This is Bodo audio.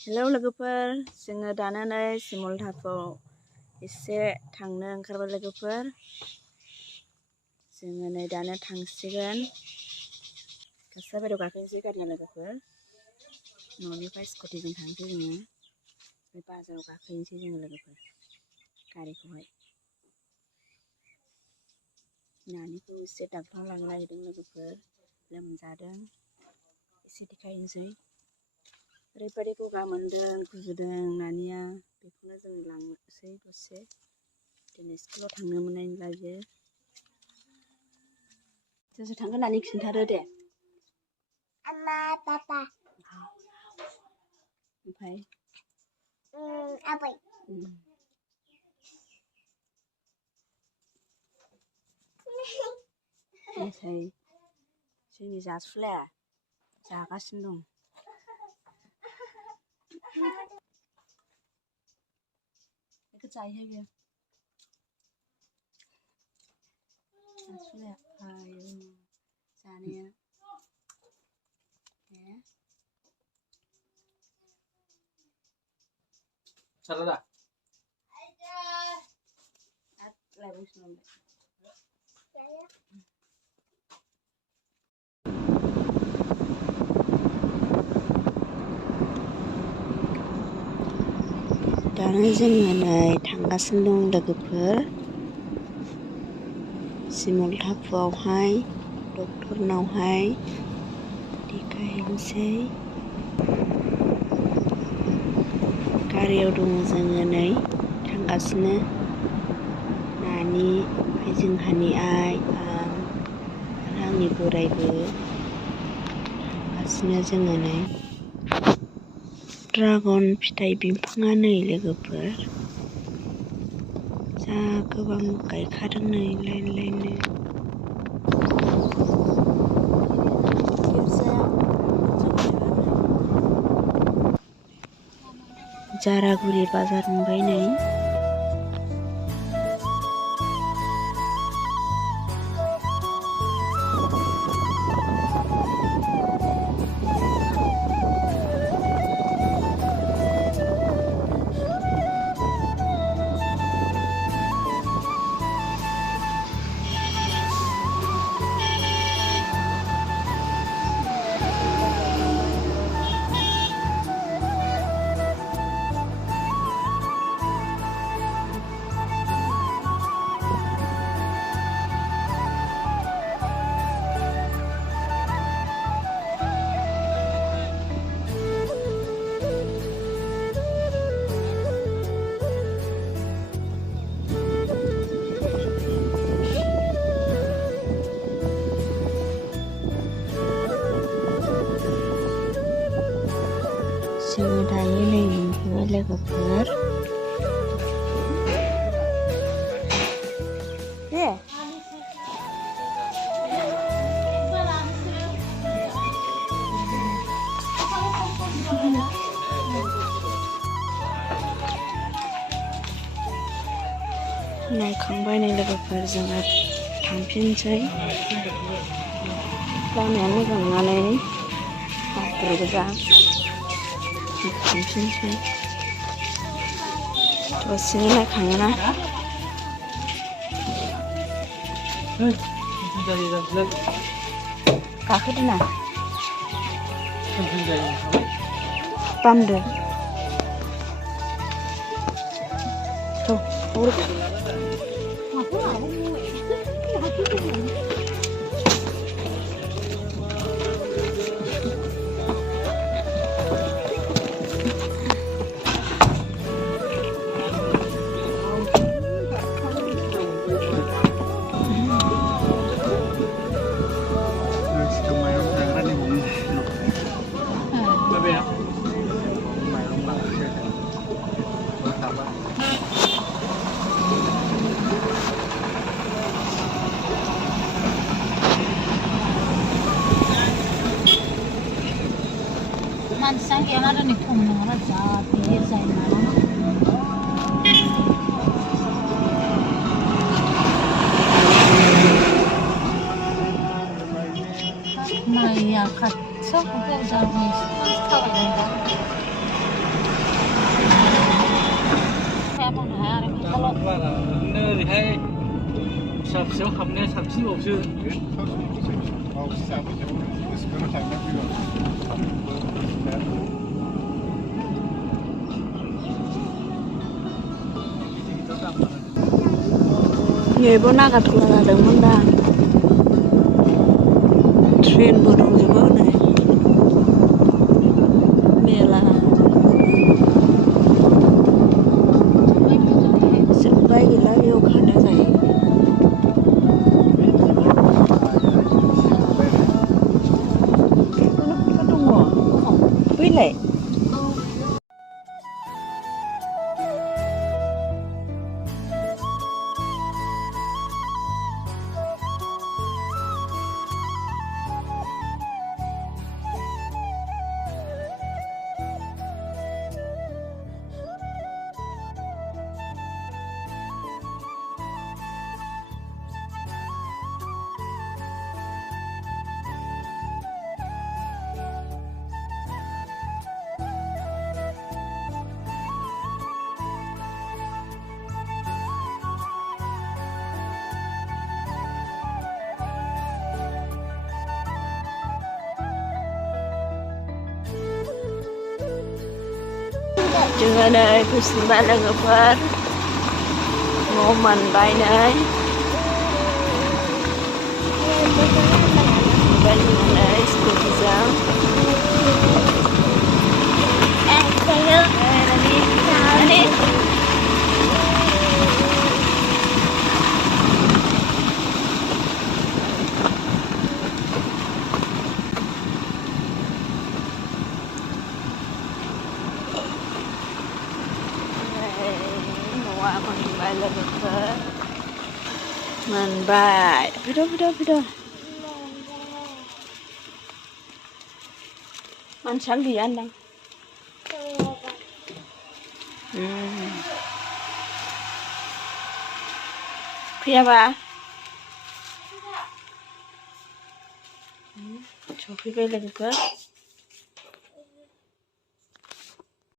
हेलौ लोगोफोर, जोङो दानो नै सिमलटापुराव एसे थांनो ओंखारबाय लोगोफोर। जोङो नै दानो थांसिगोन। कासाबारियाव गाखोनोसै गारिया लोगोफोर। न'निफ्राय स्कुटिजों थांसै जोङो। बे बाजाराव गाखोनोसै जोङो लोगोफोर गारिखौहाय। नानिखौ एसे डाक्टाराव लांनो नागिरदों लोगोफोर, लोमजादों। एसे देखायनोसै। ओरैबायदि गगा मोनदों, गुजुदों नानिया, बेखौनो जों लांनोसै दसे। दिनै स्कुलाव थांनो मोननाय नंला बियो। सोर थांगोन होननानै खिन्थादो दे। Mama, Papa. ओमफ्राय Abai. ओमफ्राय जोंनि जासुलाया जागासिनो दं। बेखौ जायो बियो। जासुलाया आयौ जानाया Salah dah. दानो जोङो नै थांगासिनो दं लोगोफोर। सिमलटापुरावहाय डक्टरनावहाय देखायहैनोसै। गारियाव दङ जोङो नै थांगासिनो। नानि, ओमफ्राय जोंहानि आइ, आं आरो आंनि बोरायबो थांगासिनो जोङो नै। ड्रागन फिथाइ बिफाङा नै लोगोफोर जा गोबां गायखादों नै लाइन लाइननो। जारागुरि बाजार मोनबाय नै। जोङो दायो नै मोनफैबाय लोगोफोर। दे नायखांबाय नै लोगोफोर, जोङो थांफिनसै। लामाया मोजां नङालै, हाब्रु गोजा। थांफिनसै। दसेनो नायखाङोना। गाखोदो ना। बामदो। Mansang yang ada nih kumang raja, biar saya mana. Maya kat, so aku jadi tahu yang dah. फिसायाव हाबनाया साबसिनबावसो बेबो नागारट'ला जादोंमोन दा ट्रेनबो दंजोबो नै मेला जोब्बाय गैला बेयाव खानो जायो दङ बैलाय जोङो नै फैफिनबाय लोगोफोर न'आव मोनबाय नै मोनबाय जोङो नै स्कुटिजों न'आ मोनबाय लोगोफोर मोनबाय फैद' मानसियानो गैया होनदां फैयाबा सफैबाय लोगोफोर